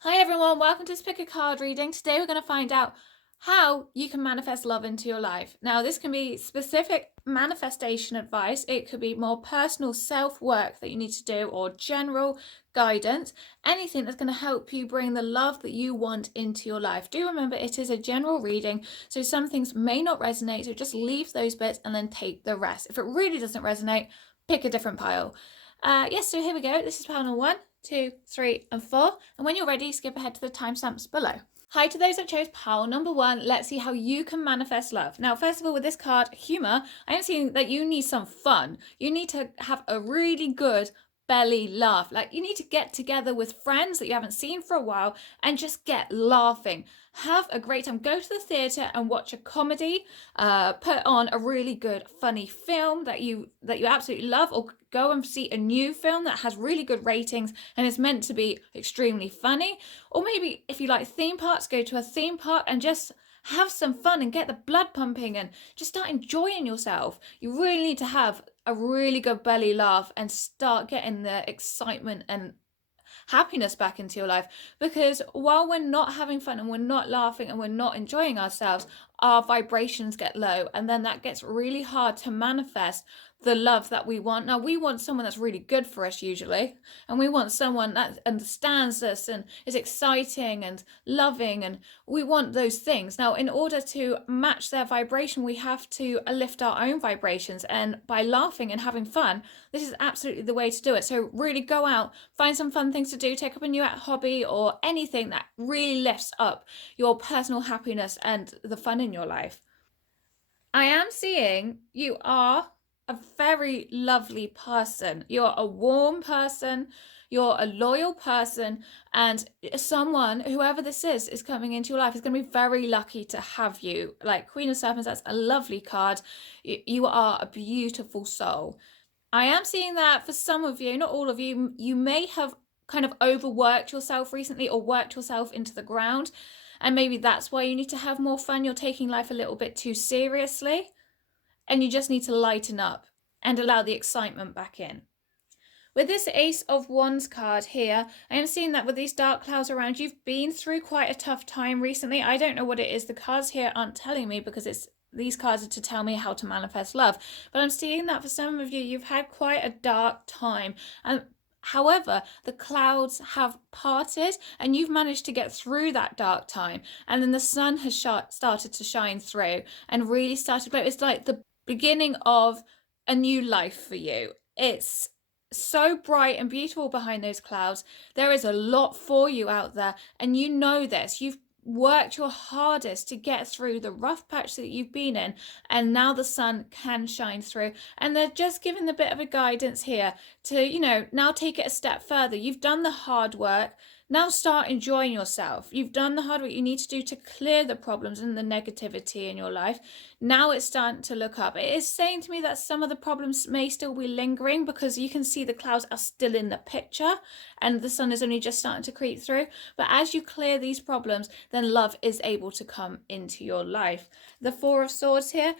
Hi everyone, welcome to this pick a card reading. Today we're going to find out how you can manifest love into your life. Now, this can be specific manifestation advice, it could be more personal self-work that you need to do, or general guidance, anything that's going to help you bring the love that you want into your life. Do remember it is a general reading, so some things may not resonate, so just leave those bits and then take the rest. If it really doesn't resonate, pick a different pile. Yes, so here we go. This is pile number 1, 2, 3, and 4. And when you're ready, skip ahead to the timestamps below. Hi to those that chose pile number 1. Let's see how you can manifest love. Now, first of all, with this card, humor, I am seeing that you need some fun. You need to have a really good belly laugh. Like, you need to get together with friends that you haven't seen for a while and just get laughing. Have a great time. Go to the theatre and watch a comedy. Put on a really good funny film that you absolutely love, or go and see a new film that has really good ratings and is meant to be extremely funny. Or maybe if you like theme parks, go to a theme park and just have some fun and get the blood pumping and just start enjoying yourself. You really need to have a really good belly laugh and start getting the excitement and happiness back into your life, because while we're not having fun and we're not laughing and we're not enjoying ourselves, our vibrations get low, and then that gets really hard to manifest the love that we want. Now, we want someone that's really good for us usually, and we want someone that understands us and is exciting and loving, and we want those things. Now, in order to match their vibration, we have to lift our own vibrations, and by laughing and having fun, this is absolutely the way to do it. So really go out, find some fun things to do, take up a new hobby or anything that really lifts up your personal happiness and the fun in your life. I am seeing you are a very lovely person. You're a warm person. You're a loyal person, and someone, whoever this is coming into your life, is going to be very lucky to have you. Like Queen of Serpents, that's a lovely card. You are a beautiful soul. I am seeing that for some of you, not all of you, you may have kind of overworked yourself recently or worked yourself into the ground. And maybe that's why you need to have more fun. You're taking life a little bit too seriously, and you just need to lighten up and allow the excitement back in. With this Ace of Wands card here, I am seeing that with these dark clouds around, you've been through quite a tough time recently. I don't know what it is. The cards here aren't telling me, because these cards are to tell me how to manifest love. But I'm seeing that for some of you, you've had quite a dark time. And however, the clouds have parted and you've managed to get through that dark time. And then the sun has started to shine through and really started to glow. It's like the beginning of a new life for you. It's so bright and beautiful behind those clouds. There is a lot for you out there, and you know this. You've worked your hardest to get through the rough patch that you've been in, and now the sun can shine through. And they're just giving a bit of a guidance here to, now take it a step further. You've done the hard work. Now start enjoying yourself. You've done the hard work you need to do to clear the problems and the negativity in your life. Now it's starting to look up. It is saying to me that some of the problems may still be lingering, because you can see the clouds are still in the picture and the sun is only just starting to creep through. But as you clear these problems, then love is able to come into your life. The Four of Swords here,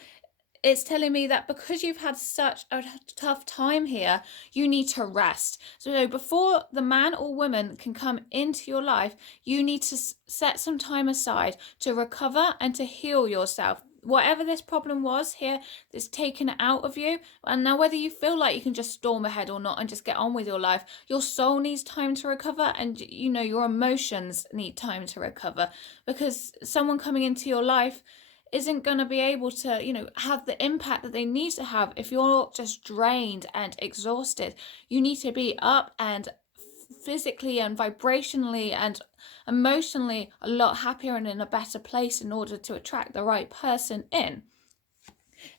it's telling me that because you've had such a tough time here, you need to rest. So before the man or woman can come into your life, you need to set some time aside to recover and to heal yourself. Whatever this problem was here, that's taken it out of you. And now, whether you feel like you can just storm ahead or not and just get on with your life, your soul needs time to recover, and your emotions need time to recover, because someone coming into your life isn't going to be able to, have the impact that they need to have if you're just drained and exhausted. You need to be up and physically and vibrationally and emotionally a lot happier and in a better place in order to attract the right person in.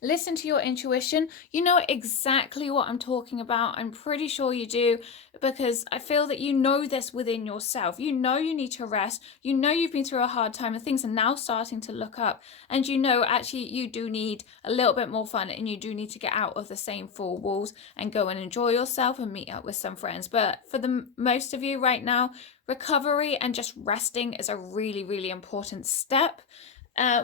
Listen to your intuition. You know exactly what I'm talking about. I'm pretty sure you do, because I feel that you know this within yourself. You know you need to rest. You know you've been through a hard time and things are now starting to look up. And actually you do need a little bit more fun, and you do need to get out of the same four walls and go and enjoy yourself and meet up with some friends. But for the most of you right now, recovery and just resting is a really, really important step.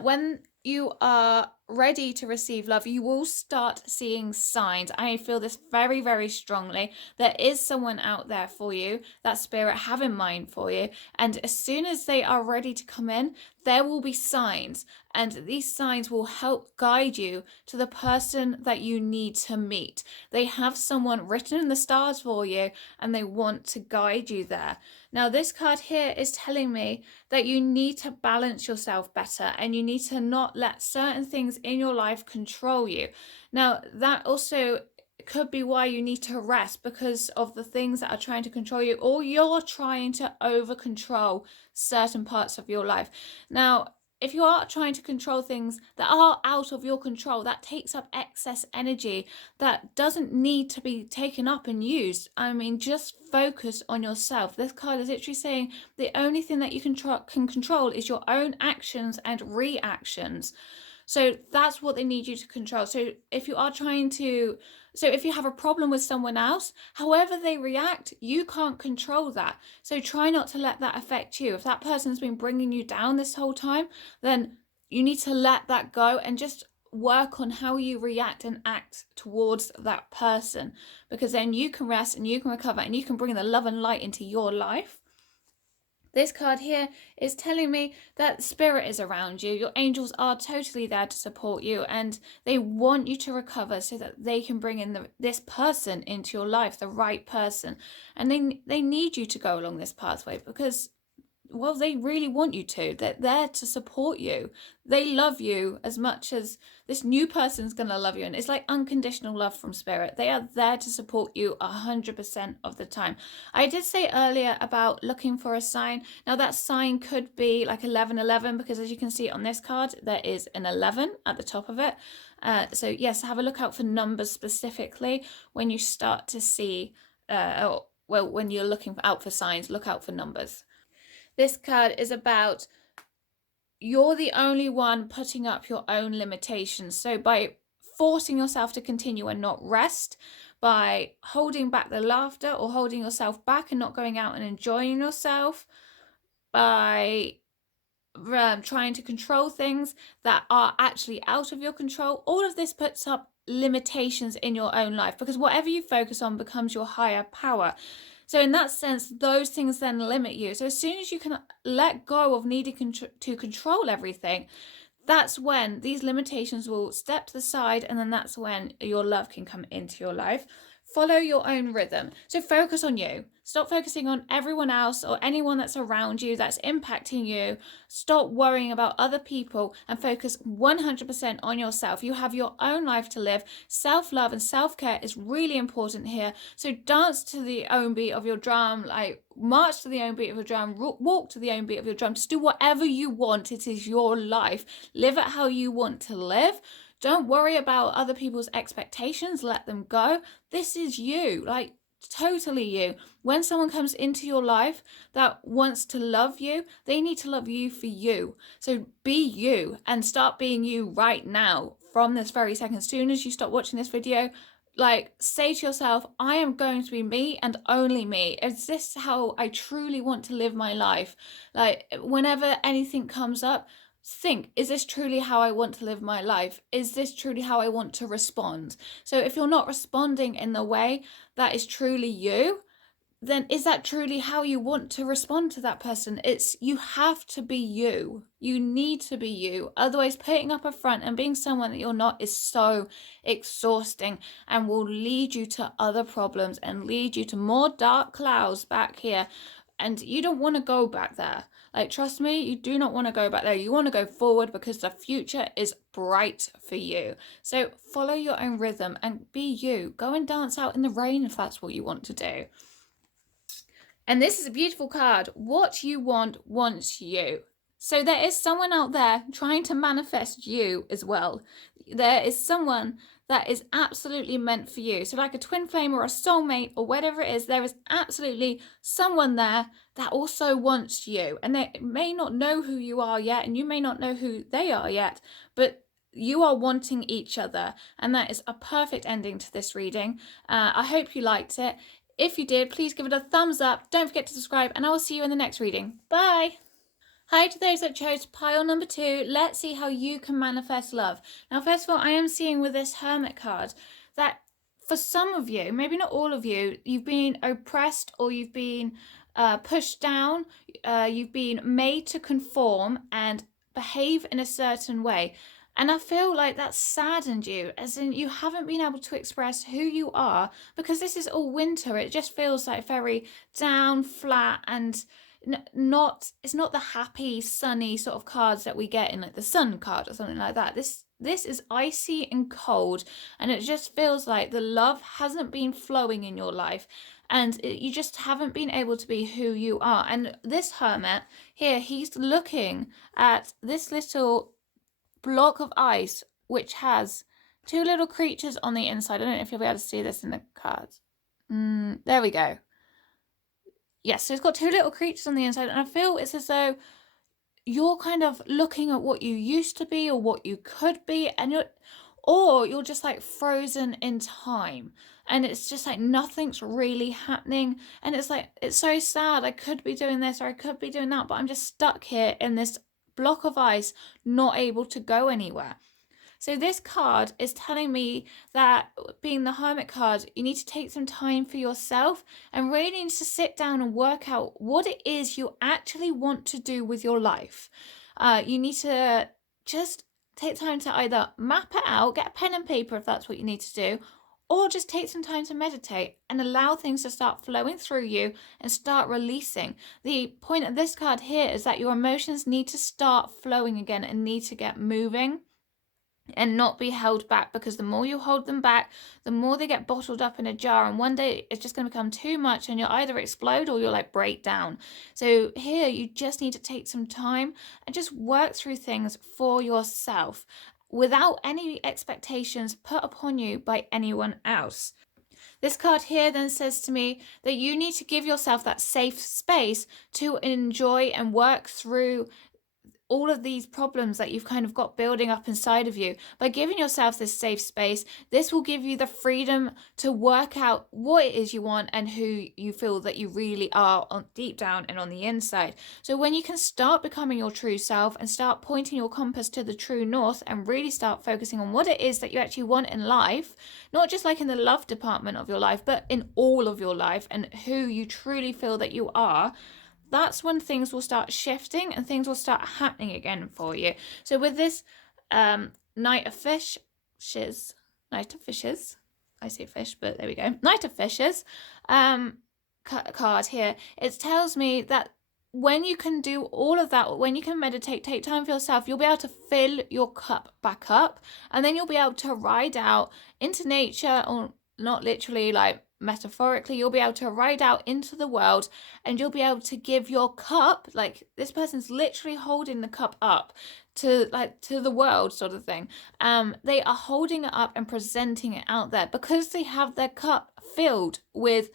When you are ready to receive love, you will start seeing signs. I feel this very, very strongly. There is someone out there for you that spirit have in mind for you. And as soon as they are ready to come in, there will be signs. And these signs will help guide you to the person that you need to meet. They have someone written in the stars for you, and they want to guide you there. Now, this card here is telling me that you need to balance yourself better, and you need to not let certain things in your life control you. Now, that also could be why you need to rest, because of the things that are trying to control you, or you're trying to over control certain parts of your life. Now, if you are trying to control things that are out of your control, that takes up excess energy that doesn't need to be taken up and used. I mean, just focus on yourself. This card is literally saying the only thing that you can control is your own actions and reactions. So that's what they need you to control. So if you are trying to, so if you have a problem with someone else, however they react, you can't control that. So try not to let that affect you. If that person's been bringing you down this whole time, then you need to let that go and just work on how you react and act towards that person, because then you can rest and you can recover and you can bring the love and light into your life. This card here is telling me that spirit is around you. Your angels are totally there to support you, and they want you to recover so that they can bring in this person into your life, the right person. And they need you to go along this pathway because, well, they really want you to. They're there to support you. They love you as much as this new person's going to love you. And it's like unconditional love from spirit. They are there to support you 100% of the time. I did say earlier about looking for a sign. Now, that sign could be like 1111, because as you can see on this card, there is an 11 at the top of it. So yes, have a look out for numbers specifically when you start to see, when you're looking out for signs, look out for numbers. This card is about you're the only one putting up your own limitations. So by forcing yourself to continue and not rest, by holding back the laughter or holding yourself back and not going out and enjoying yourself, by trying to control things that are actually out of your control, all of this puts up limitations in your own life, because whatever you focus on becomes your higher power. So in that sense, those things then limit you. So as soon as you can let go of needing to control everything, that's when these limitations will step to the side, and then that's when your love can come into your life. Follow your own rhythm. So focus on you. Stop focusing on everyone else or anyone that's around you that's impacting you. Stop worrying about other people and focus 100% on yourself. You have your own life to live. Self-love and self-care is really important here. So dance to the own beat of your drum, like march to the own beat of your drum, walk to the own beat of your drum. Just do whatever you want. It is your life. Live it how you want to live. Don't worry about other people's expectations. Let them go. This is you, like totally you. When someone comes into your life that wants to love you, they need to love you for you. So be you and start being you right now from this very second. As soon as you stop watching this video, like say to yourself, I am going to be me and only me. Is this how I truly want to live my life? Like whenever anything comes up, think, is this truly how I want to live my life? Is this truly how I want to respond? So if you're not responding in the way that is truly you, then is that truly how you want to respond to that person? You have to be you. You need to be you. Otherwise, putting up a front and being someone that you're not is so exhausting and will lead you to other problems and lead you to more dark clouds back here. And you don't want to go back there. Like, trust me, you do not want to go back there. You want to go forward because the future is bright for you. So follow your own rhythm and be you. Go and dance out in the rain if that's what you want to do. And this is a beautiful card. What you want wants you. So there is someone out there trying to manifest you as well. There is someone that is absolutely meant for you. So like a twin flame or a soulmate or whatever it is, there is absolutely someone there that also wants you. And they may not know who you are yet, and you may not know who they are yet, but you are wanting each other. And that is a perfect ending to this reading. I hope you liked it. If you did, please give it a thumbs up. Don't forget to subscribe, and I will see you in the next reading. Bye! Hi to those that chose pile number 2. Let's see how you can manifest love. Now, first of all, I am seeing with this Hermit card that for some of you, maybe not all of you, you've been oppressed or you've been pushed down, you've been made to conform and behave in a certain way. And I feel like that's saddened you, as in you haven't been able to express who you are because this is all winter. It just feels like very down, flat, and not it's not the happy sunny sort of cards that we get in like the sun card or something like that. This is icy and cold, and it just feels like the love hasn't been flowing in your life, and you just haven't been able to be who you are. And this hermit here, he's looking at this little block of ice which has two little creatures on the inside. I don't know if you'll be able to see this in the cards. There we go. Yes, so it's got two little creatures on the inside, and I feel it's as though you're kind of looking at what you used to be or what you could be, and you're just like frozen in time, and it's just like nothing's really happening, and it's like it's so sad. I could be doing this or I could be doing that, but I'm just stuck here in this block of ice, not able to go anywhere. So this card is telling me that, being the Hermit card, you need to take some time for yourself and really need to sit down and work out what it is you actually want to do with your life. You need to just take time to either map it out, get a pen and paper if that's what you need to do, or just take some time to meditate and allow things to start flowing through you and start releasing. The point of this card here is that your emotions need to start flowing again and need to get moving and not be held back, because the more you hold them back, the more they get bottled up in a jar, and one day it's just going to become too much and you'll either explode or you'll like break down. So here you just need to take some time and just work through things for yourself without any expectations put upon you by anyone else. This card here then says to me that you need to give yourself that safe space to enjoy and work through all of these problems that you've kind of got building up inside of you. By giving yourself this safe space, this will give you the freedom to work out what it is you want and who you feel that you really are on deep down and on the inside. So when you can start becoming your true self and start pointing your compass to the true north and really start focusing on what it is that you actually want in life, not just like in the love department of your life, but in all of your life and who you truly feel that you are, that's when things will start shifting and things will start happening again for you. So with this Knight of Fishes, I say fish, but there we go, Knight of Fishes card here, it tells me that when you can do all of that, when you can meditate, take time for yourself, you'll be able to fill your cup back up, and then you'll be able to ride out into nature, or not literally, like metaphorically, you'll be able to ride out into the world, and you'll be able to give your cup, like this person's literally holding the cup up to the world sort of thing. They are holding it up and presenting it out there because they have their cup filled with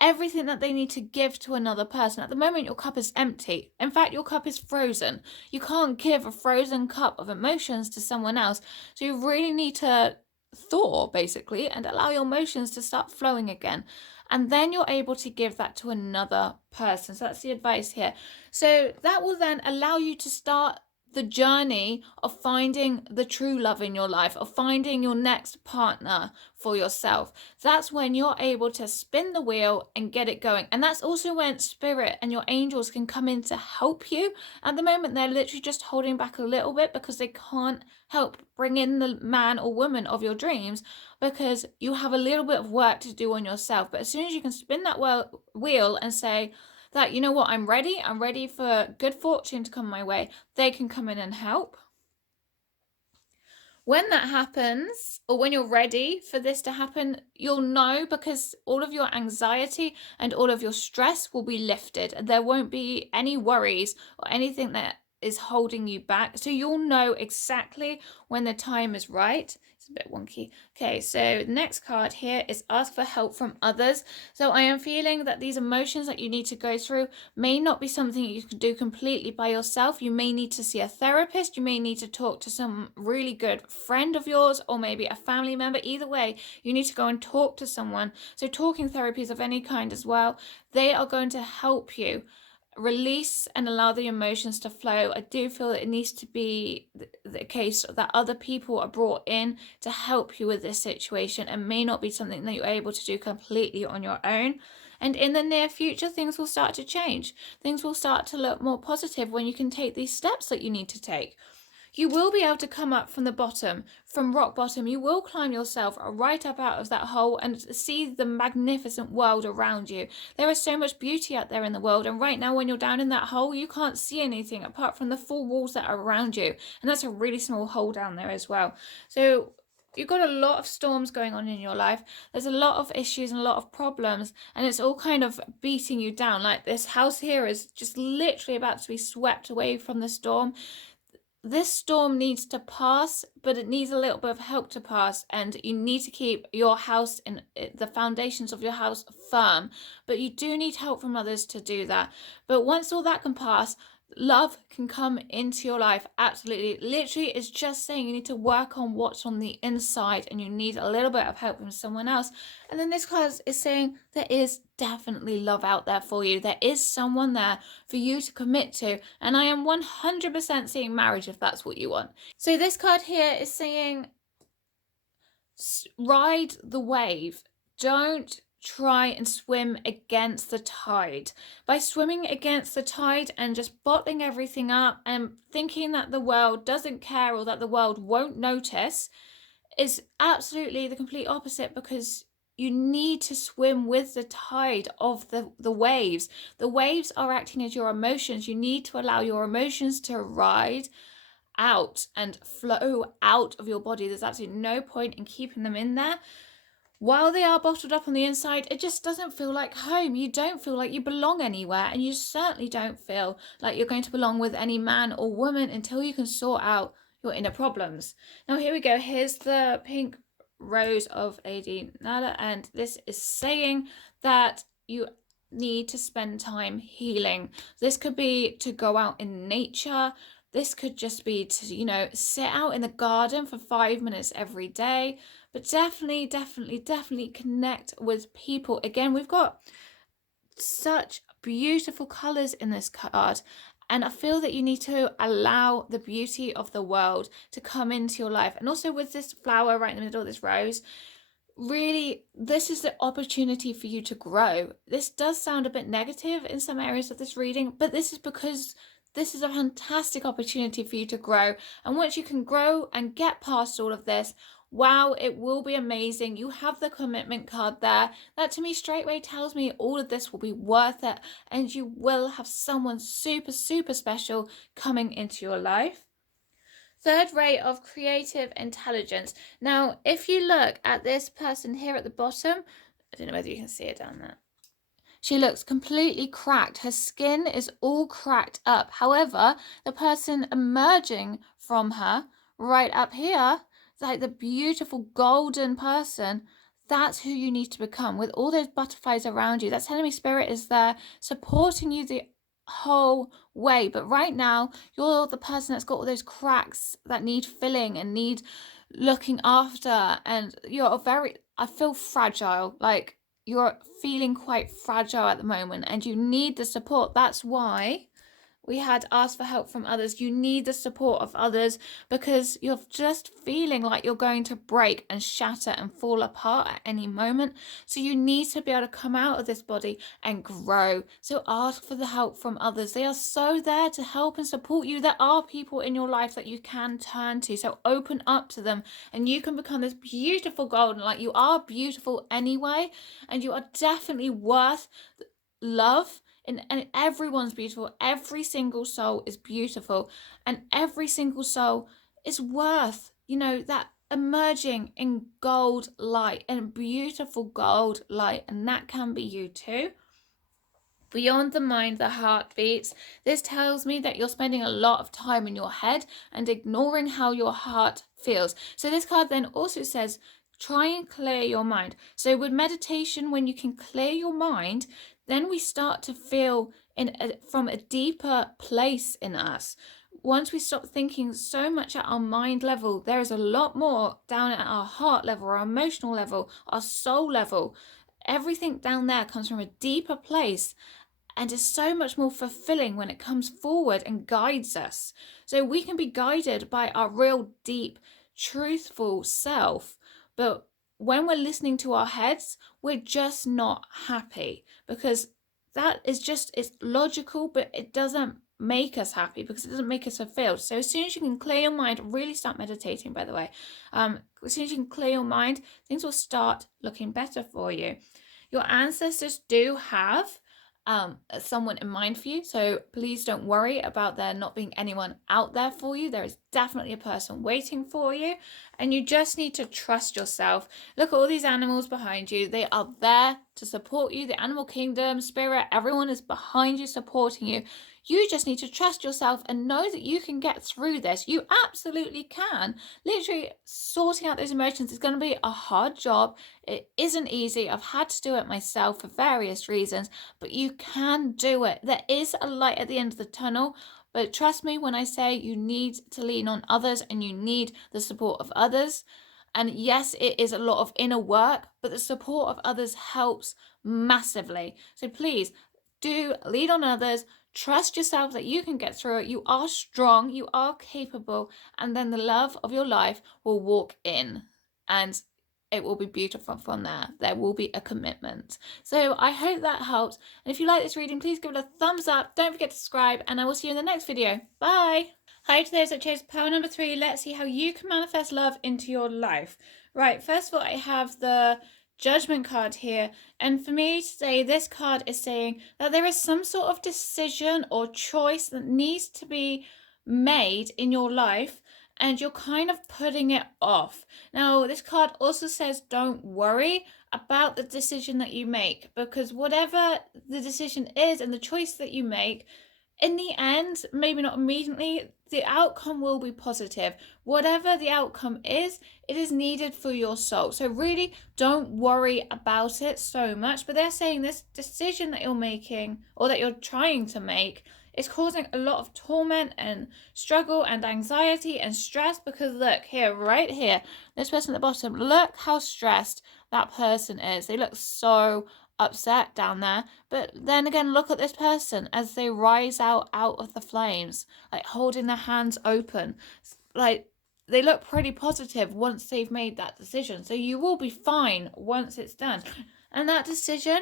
everything that they need to give to another person. At the moment, your cup is empty. In fact, your cup is frozen. You can't give a frozen cup of emotions to someone else. So you really need to thaw, basically, and allow your emotions to start flowing again. And then you're able to give that to another person. So that's the advice here. So that will then allow you to start the journey of finding the true love in your life, of finding your next partner for yourself. That's when you're able to spin the wheel and get it going. And that's also when spirit and your angels can come in to help you. At the moment, they're literally just holding back a little bit because they can't help bring in the man or woman of your dreams, because you have a little bit of work to do on yourself. But as soon as you can spin that wheel and say that, you know what, I'm ready for good fortune to come my way, they can come in and help. When that happens, or when you're ready for this to happen, you'll know, because all of your anxiety and all of your stress will be lifted. There won't be any worries or anything that is holding you back. So you'll know exactly when the time is right. It's a bit wonky. Okay, so the next card here is ask for help from others. So I am feeling that these emotions that you need to go through may not be something you can do completely by yourself. You may need to see a therapist. You may need to talk to some really good friend of yours, or maybe a family member. Either way, you need to go and talk to someone. So talking therapies of any kind as well, they are going to help you release and allow the emotions to flow. I do feel that it needs to be the case that other people are brought in to help you with this situation, and may not be something that you're able to do completely on your own. And in the near future, things will start to change. Things will start to look more positive when you can take these steps that you need to take. You will be able to come up from the bottom, from rock bottom. You will climb yourself right up out of that hole and see the magnificent world around you. There is so much beauty out there in the world, and right now when you're down in that hole, you can't see anything apart from the four walls that are around you, and that's a really small hole down there as well. So you've got a lot of storms going on in your life. There's a lot of issues and a lot of problems, and it's all kind of beating you down. Like this house here is just literally about to be swept away from the storm. This storm needs to pass, but it needs a little bit of help to pass, and you need to keep your house in the foundations of your house firm, but you do need help from others to do that. But once all that can pass, love can come into your life. Absolutely. Literally, it's just saying you need to work on what's on the inside, and you need a little bit of help from someone else. And then this card is saying there is definitely love out there for you. There is someone there for you to commit to, and I am 100% seeing marriage if that's what you want. So this card here is saying ride the wave. Don't try and swim against the tide. By swimming against the tide and just bottling everything up and thinking that the world doesn't care or that the world won't notice is absolutely the complete opposite, because you need to swim with the tide of the waves. The waves are acting as your emotions. You need to allow your emotions to ride out and flow out of your body. There's absolutely no point in keeping them in there. While they are bottled up on the inside, it just doesn't feel like home. You don't feel like you belong anywhere, and you certainly don't feel like you're going to belong with any man or woman until you can sort out your inner problems. Now here we go. Here's the pink rose of Lady Nala, and this is saying that you need to spend time healing. This could be to go out in nature. This could just be to, sit out in the garden for 5 minutes every day. But definitely connect with people. Again, we've got such beautiful colors in this card, and I feel that you need to allow the beauty of the world to come into your life. And also with this flower right in the middle of this rose, really, this is the opportunity for you to grow. This does sound a bit negative in some areas of this reading, but this is because this is a fantastic opportunity for you to grow. And once you can grow and get past all of this, wow, it will be amazing. You have the commitment card there. That to me straightway tells me all of this will be worth it, and you will have someone super special coming into your life. Third ray of creative intelligence. Now, if you look at this person here at the bottom, I don't know whether you can see it down there. She looks completely cracked. Her skin is all cracked up. However, the person emerging from her right up here, like the beautiful golden person, that's who you need to become. With all those butterflies around you, that's telling me Spirit is there supporting you the whole way. But right now, you're the person that's got all those cracks that need filling and need looking after. And I feel fragile. Like, you're feeling quite fragile at the moment, and you need the support. That's why we had asked for help from others. You need the support of others, because you're just feeling like you're going to break and shatter and fall apart at any moment. So you need to be able to come out of this body and grow. So ask for the help from others. They are so there to help and support you. There are people in your life that you can turn to. So open up to them, and you can become this beautiful golden. Like, you are beautiful anyway, and you are definitely worth love. And everyone's beautiful. Every single soul is beautiful, and every single soul is worth, that emerging in gold light, and beautiful gold light, and that can be you too. Beyond the mind, the heart beats. This tells me that you're spending a lot of time in your head and ignoring how your heart feels. So this card then also says, try and clear your mind. So with meditation, when you can clear your mind, then we start to feel from a deeper place in us. Once we stop thinking so much at our mind level, there is a lot more down at our heart level, our emotional level, our soul level. Everything down there comes from a deeper place. and is so much more fulfilling when it comes forward and guides us. So we can be guided by our real deep, truthful self, but when we're listening to our heads, we're just not happy, because that is just, it's logical, but it doesn't make us happy because it doesn't make us fulfilled. So as soon as you can clear your mind, really start meditating, by the way. As soon as you can clear your mind, things will start looking better for you. Your ancestors do have someone in mind for you, so please don't worry about there not being anyone out there for you. There is definitely a person waiting for you, and you just need to trust yourself. Look at all these animals behind you. They are there to support you. The animal kingdom, spirit, everyone is behind you, supporting you. You just need to trust yourself and know that you can get through this. You absolutely can. Literally, sorting out those emotions is going to be a hard job. It isn't easy. I've had to do it myself for various reasons, but you can do it. There is a light at the end of the tunnel, but trust me when I say you need to lean on others and you need the support of others. And yes, it is a lot of inner work, but the support of others helps massively. So please do lean on others. Trust yourself that you can get through it. You are strong, you are capable, and then the love of your life will walk in, and it will be beautiful from there. There will be a commitment. So I hope that helps. And if you like this reading, please give it a thumbs up. Don't forget to subscribe, and I will see you in the next video. Bye. Hi to those that chose pearl number 3. Let's see how you can manifest love into your life. Right, first of all, I have the Judgment card here, and for me today this card is saying that there is some sort of decision or choice that needs to be made in your life, and you're kind of putting it off. Now this card also says don't worry about the decision that you make, because whatever the decision is and the choice that you make, in the end, maybe not immediately, the outcome will be positive. Whatever the outcome is, it is needed for your soul. So really don't worry about it so much. But they're saying this decision that you're making, or that you're trying to make, is causing a lot of torment and struggle and anxiety and stress, because look here, right here, this person at the bottom, look how stressed that person is. They look so upset down there. But then again, look at this person as they rise out of the flames, like holding their hands open. Like, they look pretty positive once they've made that decision. So you will be fine once it's done, and that decision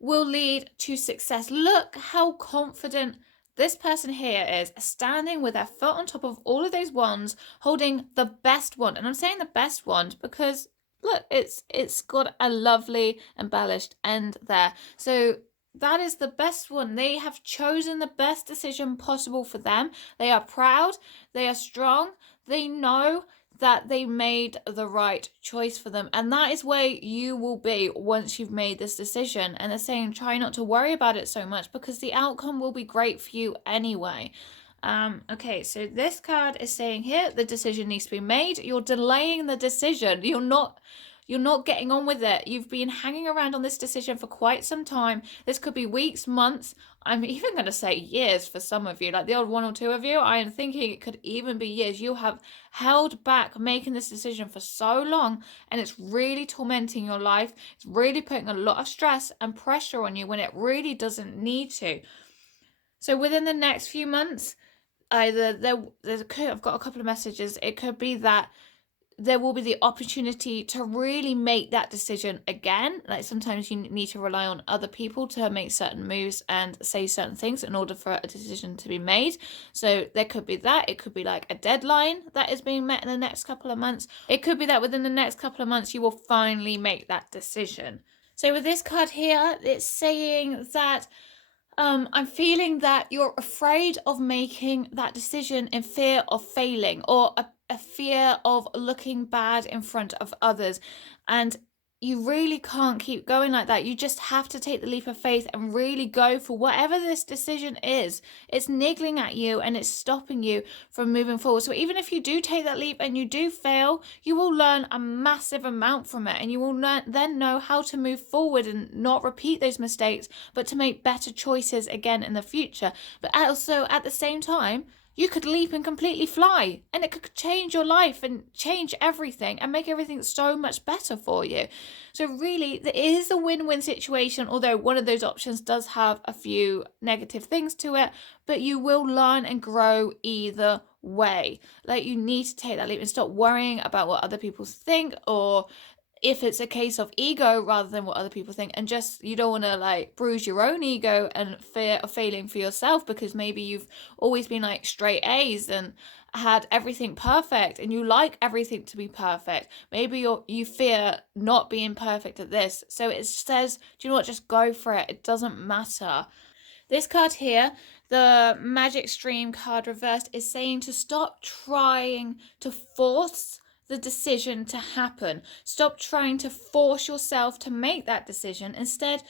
will lead to success. Look how confident this person here is, standing with their foot on top of all of those wands, holding the best wand. And I'm saying the best wand because look, it's got a lovely embellished end there. So that is the best one. They have chosen the best decision possible for them. They are proud, they are strong, they know that they made the right choice for them, and that is where you will be once you've made this decision. And they're saying try not to worry about it so much, because the outcome will be great for you anyway. Okay, so this card is saying here the decision needs to be made. You're delaying the decision. You're not getting on with it. You've been hanging around on this decision for quite some time. This could be weeks, months. I'm even going to say years for some of you, like the old 1 or 2 of you. I am thinking it could even be years. You have held back making this decision for so long, and it's really tormenting your life. It's really putting a lot of stress and pressure on you when it really doesn't need to. So within the next few months, either I've got a couple of messages. It could be that there will be the opportunity to really make that decision again. Like sometimes you need to rely on other people to make certain moves and say certain things in order for a decision to be made. So there could be that. It could be like a deadline that is being met in the next couple of months. It could be that within the next couple of months you will finally make that decision. So with this card here, it's saying that I'm feeling that you're afraid of making that decision in fear of failing, or a fear of looking bad in front of others. And you really can't keep going like that. You just have to take the leap of faith and really go for whatever this decision is. It's niggling at you and it's stopping you from moving forward. So even if you do take that leap and you do fail, you will learn a massive amount from it, and you will then know how to move forward and not repeat those mistakes, but to make better choices again in the future. But also at the same time, you could leap and completely fly, and it could change your life and change everything and make everything so much better for you. So really, it is a win-win situation, although one of those options does have a few negative things to it, but you will learn and grow either way. Like, you need to take that leap and stop worrying about what other people think, or if it's a case of ego rather than what other people think, and just, you don't want to like bruise your own ego and fear of failing for yourself, because maybe you've always been like straight A's and had everything perfect and you like everything to be perfect. Maybe you fear not being perfect at this, so it says, do you know what, just go for it. It doesn't matter. This card here, the Magic Stream card reversed, is saying to stop trying to force the decision to happen. Stop trying to force yourself to make that decision. Instead,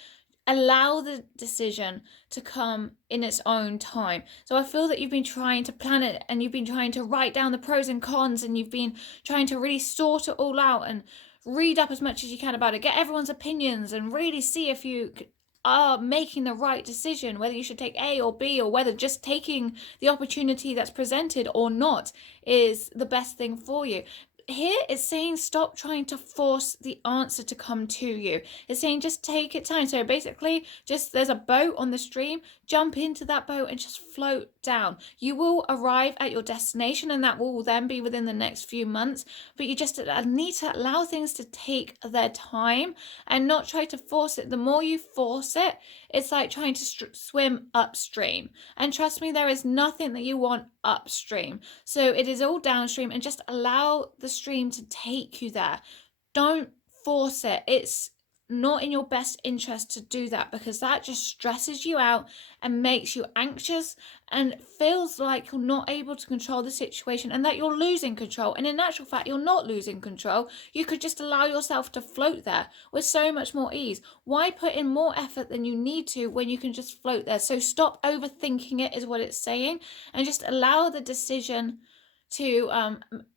allow the decision to come in its own time. So I feel that you've been trying to plan it, and you've been trying to write down the pros and cons, and you've been trying to really sort it all out and read up as much as you can about it, get everyone's opinions, and really see if you are making the right decision, whether you should take A or B, or whether just taking the opportunity that's presented or not is the best thing for you. Here it's saying stop trying to force the answer to come to you. It's saying just take it time. So basically, just, there's a boat on the stream, jump into that boat and just float down. You will arrive at your destination, and that will then be within the next few months, but you just need to allow things to take their time and not try to force it. The more you force it, it's like trying to swim upstream, and trust me, there is nothing that you want upstream. So it is all downstream, and just allow the stream to take you there. Don't force it. It's not in your best interest to do that, because that just stresses you out and makes you anxious and feels like you're not able to control the situation and that you're losing control. And in actual fact, you're not losing control. You could just allow yourself to float there with so much more ease. Why put in more effort than you need to when you can just float there? So stop overthinking it, is what it's saying, and just allow the decision to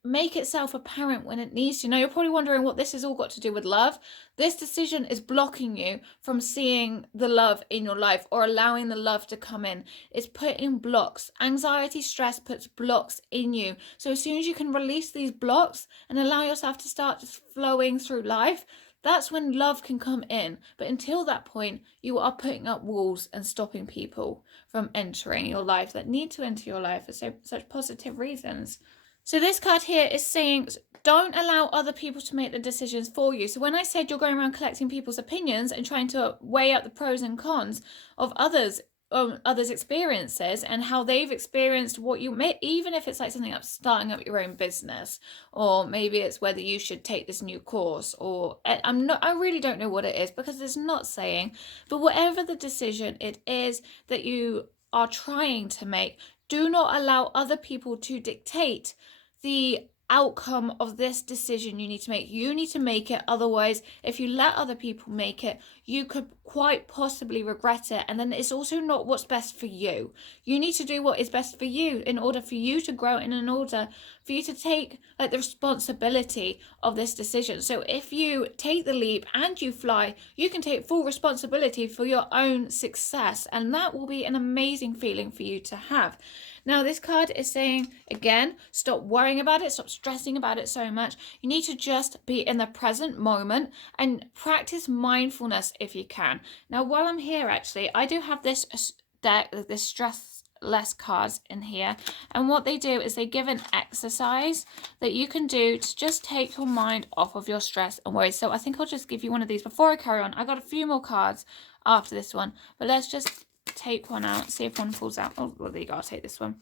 make itself apparent when it needs to. Now, you're probably wondering what this has all got to do with love. This decision is blocking you from seeing the love in your life or allowing the love to come in. It's putting blocks. Anxiety, stress puts blocks in you. So as soon as you can release these blocks and allow yourself to start just flowing through life, that's when love can come in. But until that point, you are putting up walls and stopping people from entering your life that need to enter your life for such positive reasons. So this card here is saying don't allow other people to make the decisions for you. So when I said you're going around collecting people's opinions and trying to weigh up the pros and cons of others' experiences and how they've experienced what you may, even if it's like something like starting up your own business, or maybe it's whether you should take this new course, or I really don't know what it is, because it's not saying, but whatever the decision it is that you are trying to make, do not allow other people to dictate the outcome of this decision you need to make. You need to make it. Otherwise, if you let other people make it, you could quite possibly regret it. And then it's also not what's best for you. You need to do what is best for you in order for you to grow and in order for you to take like the responsibility of this decision. So if you take the leap and you fly, you can take full responsibility for your own success. And that will be an amazing feeling for you to have. Now, this card is saying, again, stop worrying about it, stop stressing about it so much. You need to just be in the present moment and practice mindfulness if you can. Now, while I'm here, actually, I do have this deck, this stress less cards in here, and what they do is they give an exercise that you can do to just take your mind off of your stress and worries. So I think I'll just give you one of these before I carry on. I got a few more cards after this one, but let's just take one out, see if one falls out. Oh, well, there you go. I'll take this one.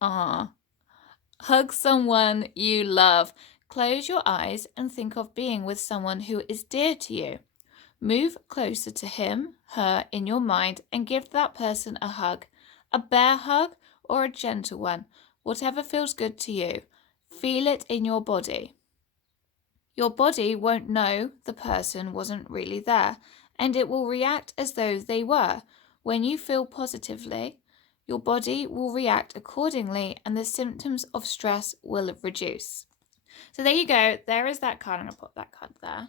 Hug someone you love. Close your eyes and think of being with someone who is dear to you. Move closer to him, her in your mind, and give that person a hug. A bear hug or a gentle one, whatever feels good to you. Feel it in your body. Your body won't know the person wasn't really there, and it will react as though they were. When you feel positively, your body will react accordingly, and the symptoms of stress will reduce. So there you go. There is that card. I'm going to put that card there.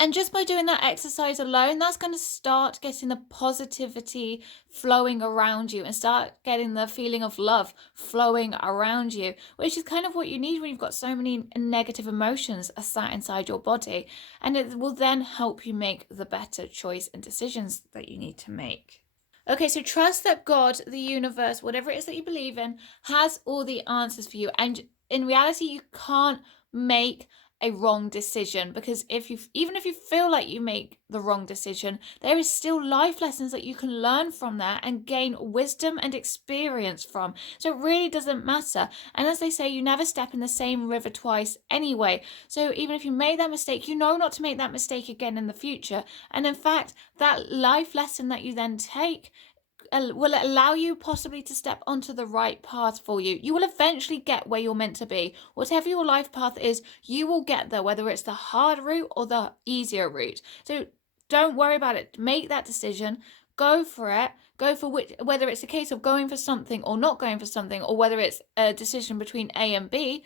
And just by doing that exercise alone, that's going to start getting the positivity flowing around you and start getting the feeling of love flowing around you, which is kind of what you need when you've got so many negative emotions sat inside your body. And it will then help you make the better choice and decisions that you need to make. Okay, so trust that God, the universe, whatever it is that you believe in, has all the answers for you. And in reality, you can't make a wrong decision, because even if you feel like you make the wrong decision, there is still life lessons that you can learn from that and gain wisdom and experience from. So it really doesn't matter. And as they say, you never step in the same river twice anyway. So even if you made that mistake, you know not to make that mistake again in the future. And in fact, that life lesson that you then take will allow you possibly to step onto the right path for you. You will eventually get where you're meant to be. Whatever your life path is, you will get there, whether it's the hard route or the easier route. So don't worry about it. Make that decision. Go for it. Go for whether it's a case of going for something or not going for something, or whether it's a decision between A and B.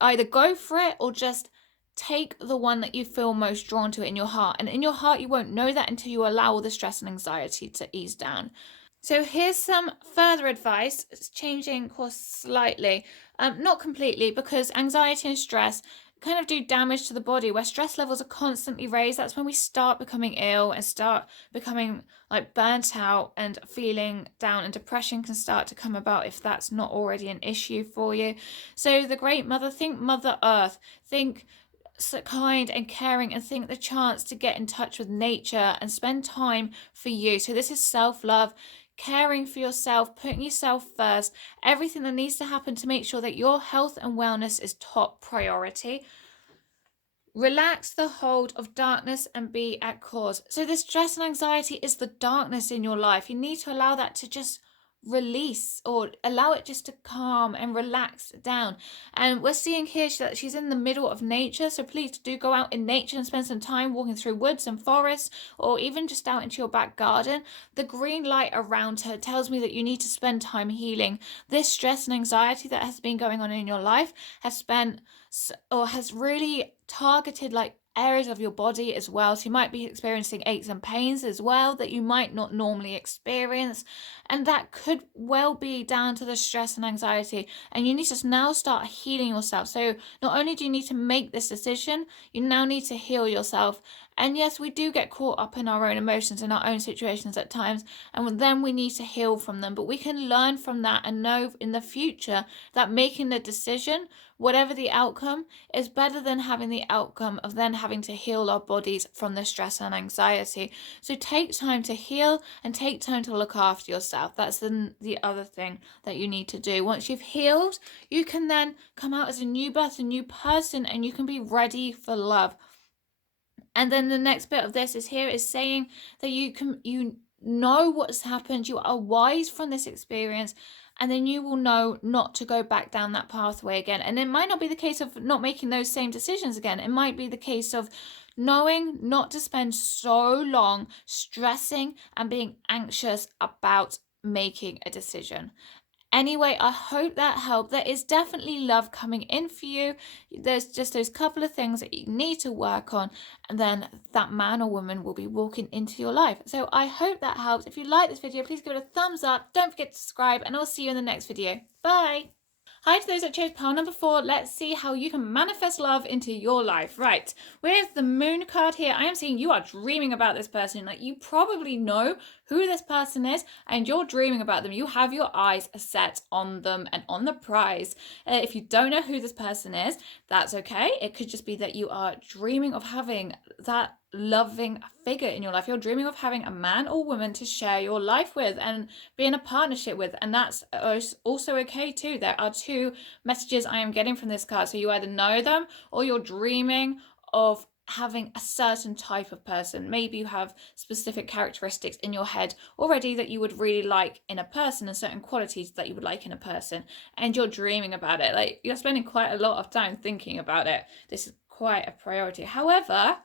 Either go for it or just take the one that you feel most drawn to in your heart. And in your heart, you won't know that until you allow all the stress and anxiety to ease down. So here's some further advice, changing course slightly, not completely, because anxiety and stress kind of do damage to the body. Where stress levels are constantly raised, that's when we start becoming ill and start becoming like burnt out, and feeling down, and depression can start to come about if that's not already an issue for you. So the Great Mother, think Mother Earth, think so kind and caring, and think the chance to get in touch with nature and spend time for you. So this is self-love, caring for yourself, putting yourself first, everything that needs to happen to make sure that your health and wellness is top priority. Relax the hold of darkness and be at cause. So the stress and anxiety is the darkness in your life. You need to allow that to just release, or allow it just to calm and relax down. And we're seeing here that she's in the middle of nature, so please do go out in nature and spend some time walking through woods and forests, or even just out into your back garden. The green light around her tells me that you need to spend time healing. This stress and anxiety that has been going on in your life has really targeted like areas of your body as well. So you might be experiencing aches and pains as well that you might not normally experience, and that could well be down to the stress and anxiety. And you need to now start healing yourself. So not only do you need to make this decision, you now need to heal yourself. And yes, we do get caught up in our own emotions, in our own situations at times, and then we need to heal from them. But we can learn from that and know in the future that making the decision, whatever the outcome, is better than having the outcome of then having to heal our bodies from the stress and anxiety. So take time to heal and take time to look after yourself. That's the other thing that you need to do. Once you've healed, you can then come out as a new birth, a new person, and you can be ready for love. And then the next bit of this is here is saying that you know what's happened, you are wise from this experience, and then you will know not to go back down that pathway again. And it might not be the case of not making those same decisions again. It might be the case of knowing not to spend so long stressing and being anxious about making a decision. Anyway, I hope that helped. There is definitely love coming in for you. There's just those couple of things that you need to work on, and then that man or woman will be walking into your life. So I hope that helps. If you like this video, please give it a thumbs up. Don't forget to subscribe, and I'll see you in the next video. Bye. Hi to those that chose pile number 4. Let's see how you can manifest love into your life. Right, with the moon card here, I am seeing you are dreaming about this person. Like, you probably know who this person is and you're dreaming about them. You have your eyes set on them and on the prize. If you don't know who this person is, that's okay. It could just be that you are dreaming of having that loving figure in your life. You're dreaming of having a man or woman to share your life with and be in a partnership with, and that's also okay too. There are 2 messages I am getting from this card. So you either know them or you're dreaming of having a certain type of person. Maybe you have specific characteristics in your head already that you would really like in a person, and certain qualities that you would like in a person, and you're dreaming about it. Like, you're spending quite a lot of time thinking about it. This is quite a priority. However,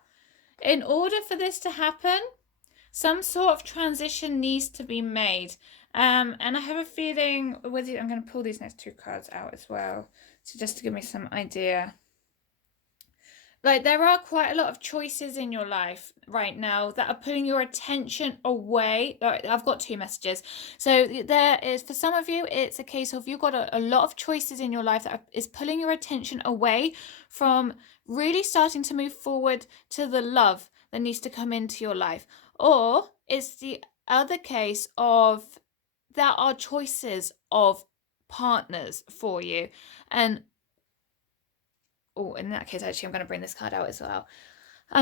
in order for this to happen, some sort of transition needs to be made. And I have a feeling with you, I'm going to pull these next 2 cards out as well, so just to give me some idea. Like, there are quite a lot of choices in your life right now that are pulling your attention away. I've got two messages. So there is, for some of you, it's a case of you've got a lot of choices in your life that is pulling your attention away from really starting to move forward to the love that needs to come into your life. Or it's the other case of there are choices of partners for you. And oh, in that case, actually, I'm going to bring this card out as well.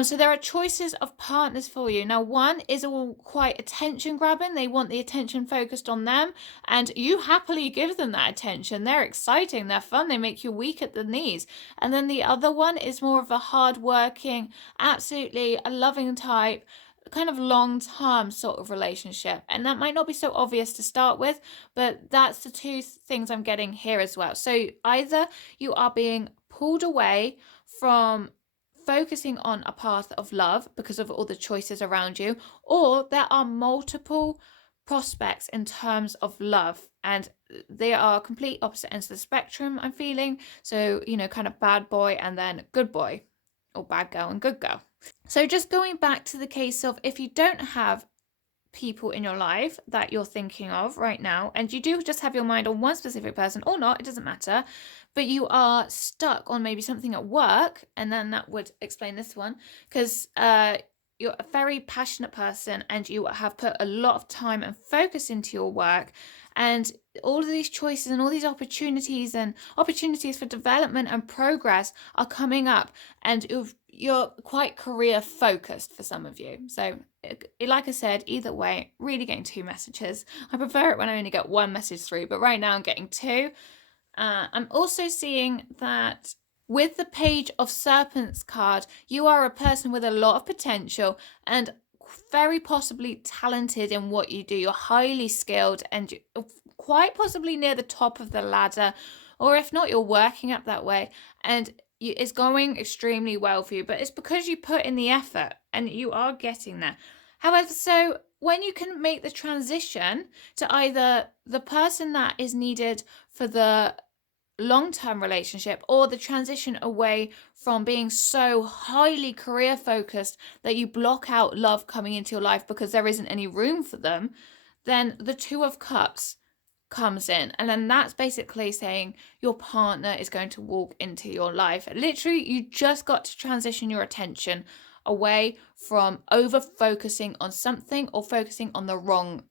So there are choices of partners for you. Now, one is all quite attention grabbing. They want the attention focused on them, and you happily give them that attention. They're exciting, they're fun, they make you weak at the knees. And then the other one is more of a hard working, absolutely a loving type, kind of long-term sort of relationship. And that might not be so obvious to start with, but that's the two things I'm getting here as well. So either you are being pulled away from focusing on a path of love because of all the choices around you, or there are multiple prospects in terms of love, and they are complete opposite ends of the spectrum, I'm feeling. So, kind of bad boy and then good boy, or bad girl and good girl. So just going back to the case of, if you don't have people in your life that you're thinking of right now, and you do just have your mind on one specific person or not, it doesn't matter, but you are stuck on maybe something at work, and then that would explain this one, because you're a very passionate person and you have put a lot of time and focus into your work, and all of these choices and all these opportunities and opportunities for development and progress are coming up, and you're quite career focused for some of you. So like I said, either way, really getting two messages. I prefer it when I only get one message through, but right now I'm getting two. I'm also seeing that with the Page of Serpents card, you are a person with a lot of potential and very possibly talented in what you do. You're highly skilled and you're quite possibly near the top of the ladder, or if not, you're working up that way, and it's going extremely well for you, but it's because you put in the effort and you are getting there. However, so when you can make the transition to either the person that is needed for the long-term relationship, or the transition away from being so highly career focused that you block out love coming into your life because there isn't any room for them, then the Two of Cups comes in, and then that's basically saying your partner is going to walk into your life. Literally, you just got to transition your attention away from over focusing on something or focusing on the wrong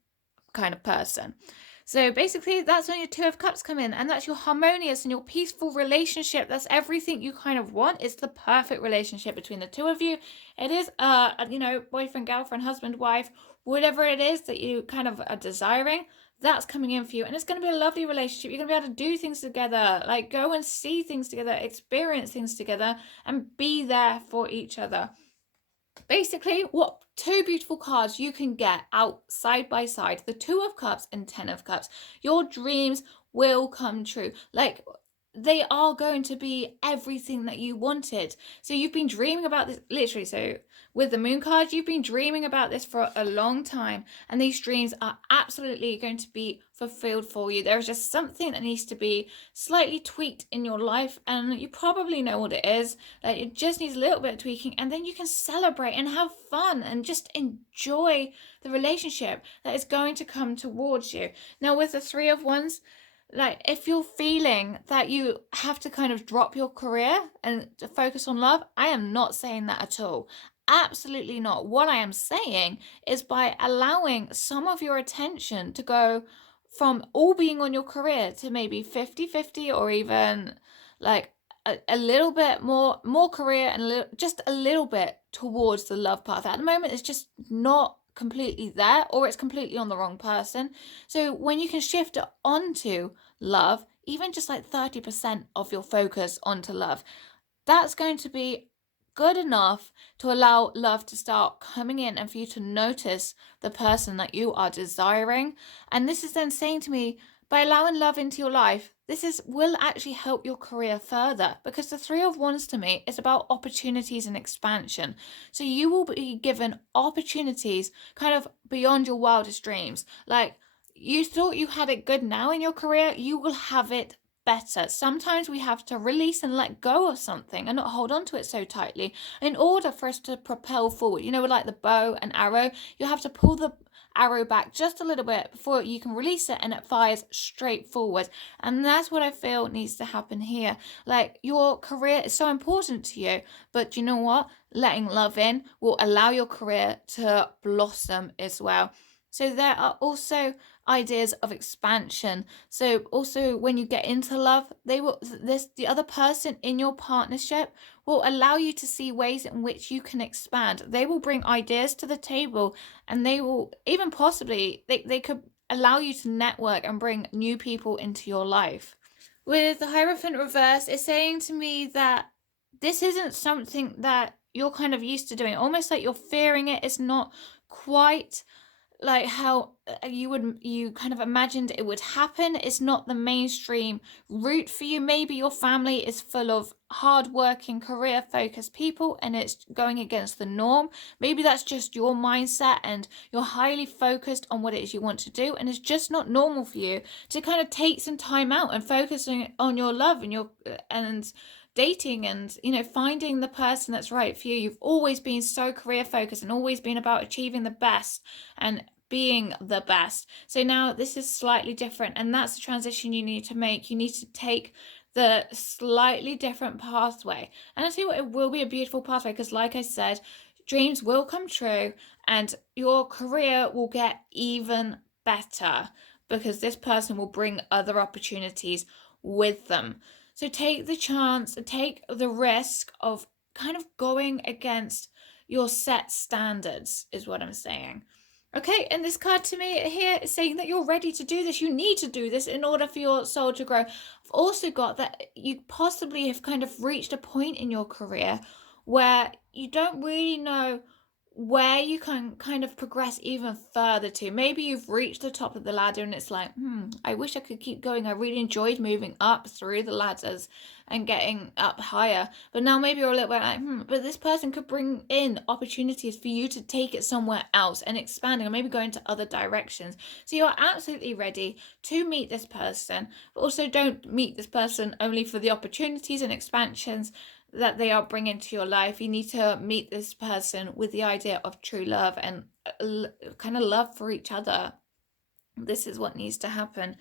kind of person. So basically, that's when your Two of Cups come in, and that's your harmonious and your peaceful relationship. That's everything you kind of want. It's the perfect relationship between the two of you. It is, boyfriend, girlfriend, husband, wife, whatever it is that you kind of are desiring. That's coming in for you, and it's going to be a lovely relationship. You're going to be able to do things together, like go and see things together, experience things together, and be there for each other. Basically, what two beautiful cards you can get out side by side, the Two of Cups and Ten of Cups. Your dreams will come true. Like, they are going to be everything that you wanted. So you've been dreaming about this, literally. So with the Moon card, you've been dreaming about this for a long time, and these dreams are absolutely going to be fulfilled for you. There's just something that needs to be slightly tweaked in your life, and you probably know what it is. Like, it just needs a little bit of tweaking, and then you can celebrate and have fun and just enjoy the relationship that is going to come towards you. Now, with the Three of Wands, like, if you're feeling that you have to kind of drop your career and focus on love, I am not saying that at all. Absolutely not. What I am saying is, by allowing some of your attention to go from all being on your career to maybe 50-50, or even like a little bit more career and just a little bit towards the love path. At the moment, it's just not completely there, or it's completely on the wrong person. So when you can shift it onto love, even just like 30% of your focus onto love, that's going to be good enough to allow love to start coming in, and for you to notice the person that you are desiring. And this is then saying to me, by allowing love into your life, will actually help your career further, because the Three of Wands to me is about opportunities and expansion. So you will be given opportunities kind of beyond your wildest dreams. Like, you thought you had it good now in your career, you will have it better. Sometimes we have to release and let go of something and not hold on to it so tightly in order for us to propel forward. You know, like the bow and arrow, you have to pull the arrow back just a little bit before you can release it and it fires straight forward. And that's what I feel needs to happen here. Like, your career is so important to you, but you know what? Letting love in will allow your career to blossom as well. So there are also ideas of expansion. So also when you get into love, the other person in your partnership will allow you to see ways in which you can expand. They will bring ideas to the table, and they will even possibly they could allow you to network and bring new people into your life. With the Hierophant reverse, it's saying to me that this isn't something that you're kind of used to doing, almost like you're fearing it. It's not quite like how you kind of imagined it would happen. It's not the mainstream route for you. Maybe your family is full of hardworking, career focused people and it's going against the norm. Maybe that's just your mindset and you're highly focused on what it is you want to do, and it's just not normal for you to kind of take some time out and focusing on your love and your and dating and, you know, finding the person that's right for you. You've always been so career focused and always been about achieving the best and being the best. So now this is slightly different, and that's the transition you need to make. You need to take the slightly different pathway. And I see what, it will be a beautiful pathway because, like I said, dreams will come true and your career will get even better because this person will bring other opportunities with them. So take the chance, take the risk of kind of going against your set standards, is what I'm saying. Okay, and this card to me here is saying that you're ready to do this. You need to do this in order for your soul to grow. I've also got that you possibly have kind of reached a point in your career where you don't really know where you can kind of progress even further to. Maybe you've reached the top of the ladder and it's like, I wish I could keep going. I really enjoyed moving up through the ladders and getting up higher. But now maybe you're a little bit like, but this person could bring in opportunities for you to take it somewhere else and expanding or maybe go into other directions. So you're absolutely ready to meet this person, but also don't meet this person only for the opportunities and expansions that they are bringing to your life. You need to meet this person with the idea of true love and kind of love for each other. This is what needs to happen.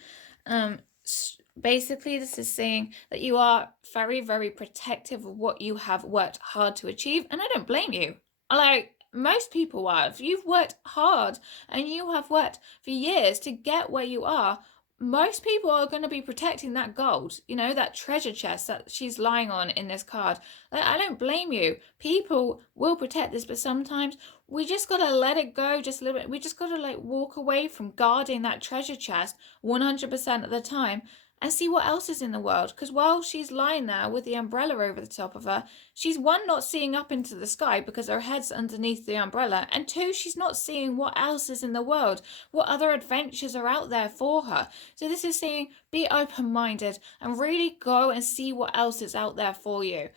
Basically, this is saying that you are very, very protective of what you have worked hard to achieve, and I don't blame you. Like most people have, you've worked hard and you have worked for years to get where you are. Most people are going to be protecting that gold, you know, that treasure chest that she's lying on in this card. Like, I don't blame you. People will protect this, but sometimes we just got to let it go just a little bit. We just got to like walk away from guarding that treasure chest 100% of the time and see what else is in the world. Because while she's lying there with the umbrella over the top of her, she's one, not seeing up into the sky because her head's underneath the umbrella, and two, she's not seeing what else is in the world, what other adventures are out there for her. So this is saying be open-minded and really go and see what else is out there for you.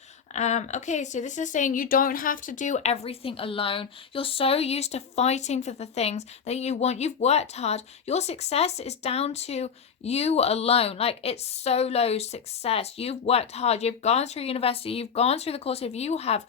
Okay, so this is saying you don't have to do everything alone. You're so used to fighting for the things that you want. You've worked hard. Your success is down to you alone. Like, it's solo success. You've worked hard. You've gone through university. You've gone through the course of, you have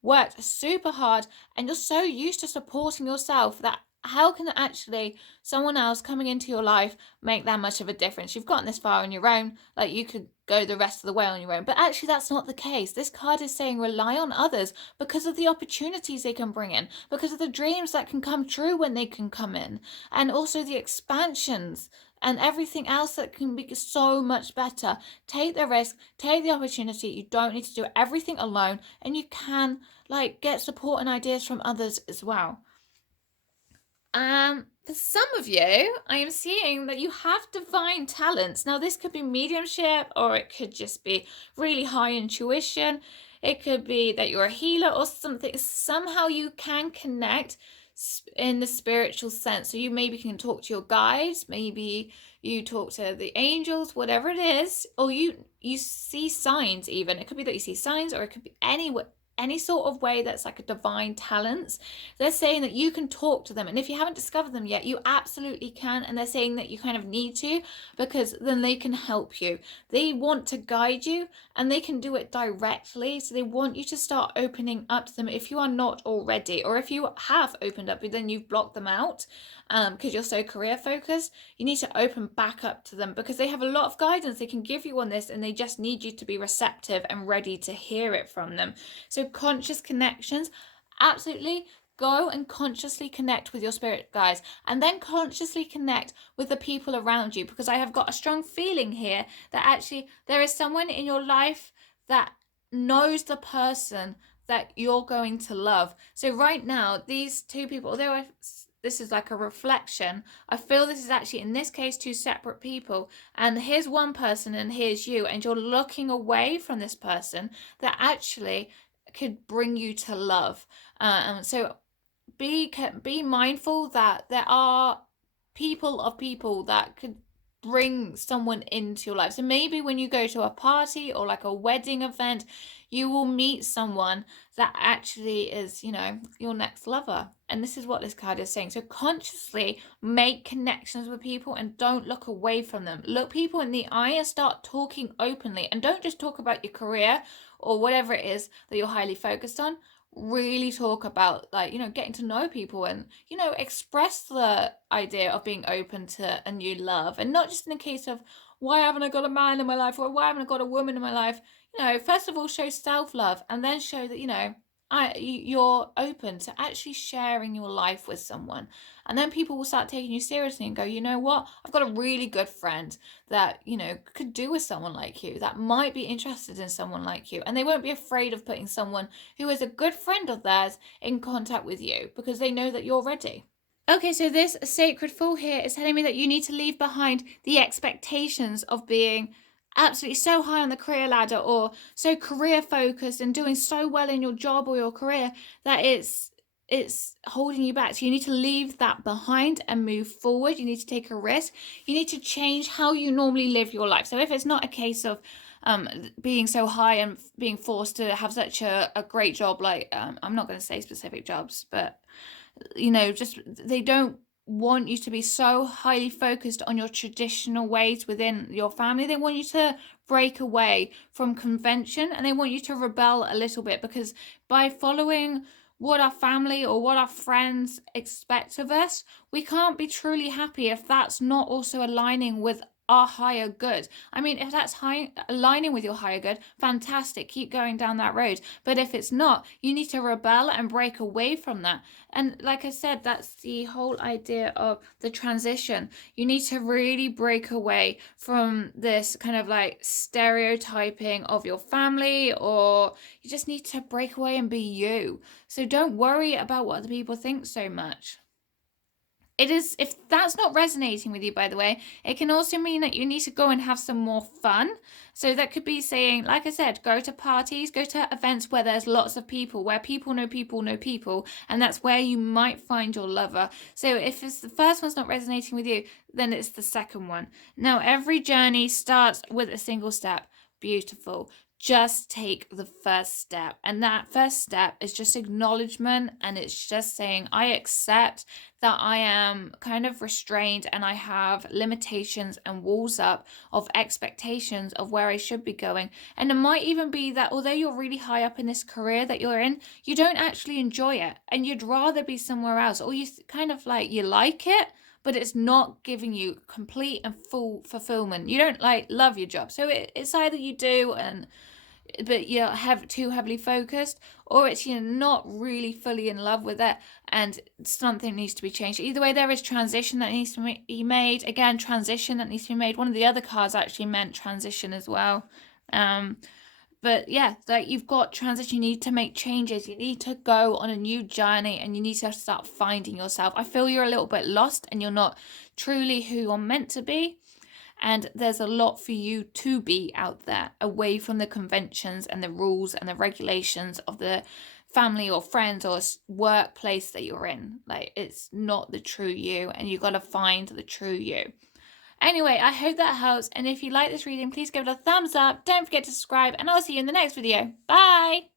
worked super hard, and you're so used to supporting yourself that how can actually someone else coming into your life make that much of a difference? You've gotten this far on your own, like you could go the rest of the way on your own. But actually that's not the case. This card is saying rely on others because of the opportunities they can bring in, because of the dreams that can come true when they can come in, and also the expansions and everything else that can be so much better. Take the risk, take the opportunity. You don't need to do everything alone, and you can like get support and ideas from others as well. For some of you, I am seeing that you have divine talents. Now, this could be mediumship, or it could just be really high intuition. It could be that you're a healer or something. Somehow you can connect in the spiritual sense. So you maybe can talk to your guides, maybe you talk to the angels, whatever it is, or you see signs even. It could be that you see signs, or it could be any sort of way that's like a divine talents. They're saying that you can talk to them, and if you haven't discovered them yet, you absolutely can. And they're saying that you kind of need to, because then they can help you. They want to guide you, and they can do it directly. So they want you to start opening up to them if you are not already, or if you have opened up but then you've blocked them out because you're so career focused. You need to open back up to them, because they have a lot of guidance they can give you on this, and they just need you to be receptive and ready to hear it from them. So conscious connections, absolutely. Go and consciously connect with your spirit guides, and then consciously connect with the people around you, because I have got a strong feeling here that actually there is someone in your life that knows the person that you're going to love. So right now, these two people, although this is like a reflection, I feel this is actually, in this case, two separate people, and here's one person and here's you, and you're looking away from this person that actually could bring you to love. So be mindful that there are people that could bring someone into your life. So maybe when you go to a party or like a wedding event, you will meet someone that actually is, your next lover. And this is what this card is saying. So consciously make connections with people and don't look away from them. Look people in the eye and start talking openly. And don't just talk about your career or whatever it is that you're highly focused on. Really talk about, like, getting to know people, and express the idea of being open to a new love, and not just in the case of, why haven't I got a man in my life, or why haven't I got a woman in my life. First of all, show self-love, and then show that you're open to actually sharing your life with someone. And then people will start taking you seriously and go, you know what, I've got a really good friend that could do with someone like you, that might be interested in someone like you. And they won't be afraid of putting someone who is a good friend of theirs in contact with you, because they know that you're ready. Okay, so this sacred fool here is telling me that you need to leave behind the expectations of being absolutely so high on the career ladder, or so career focused and doing so well in your job or your career that it's holding you back. So you need to leave that behind and move forward. You need to take a risk. You need to change how you normally live your life. So if it's not a case of being so high and being forced to have such a great job, like I'm not going to say specific jobs, but just they don't want you to be so highly focused on your traditional ways within your family. They want you to break away from convention, and they want you to rebel a little bit, because by following what our family or what our friends expect of us, we can't be truly happy if that's not also aligning with our higher good. I mean, if that's aligning with your higher good, fantastic, keep going down that road. But if it's not, you need to rebel and break away from that. And like I said, that's the whole idea of the transition. You need to really break away from this kind of like stereotyping of your family, or you just need to break away and be you. So don't worry about what other people think so much. It is, if that's not resonating with you, by the way, it can also mean that you need to go and have some more fun. So that could be saying, like I said, go to parties, go to events where there's lots of people, where people know people know people, and that's where you might find your lover. So if it's the first one's not resonating with you, then it's the second one. Now, every journey starts with a single step. Beautiful. Just take the first step, and that first step is just acknowledgement, and it's just saying, I accept that I am kind of restrained and I have limitations and walls up of expectations of where I should be going. And it might even be that although you're really high up in this career that you're in, you don't actually enjoy it, and you'd rather be somewhere else, or you kind of like, you like it, but it's not giving you complete and full fulfillment. You don't love your job. So it's either you do, but you're too heavily focused, or it's you're not really fully in love with it and something needs to be changed. Either way, there is transition that needs to be made. Again, transition that needs to be made. One of the other cards actually meant transition as well. But yeah, like you've got transition, you need to make changes, you need to go on a new journey, and you need to start finding yourself. I feel you're a little bit lost and you're not truly who you're meant to be. And there's a lot for you to be out there, away from the conventions and the rules and the regulations of the family or friends or workplace that you're in. Like, it's not the true you, and you got to find the true you. Anyway, I hope that helps. And if you like this reading, please give it a thumbs up. Don't forget to subscribe, and I'll see you in the next video. Bye!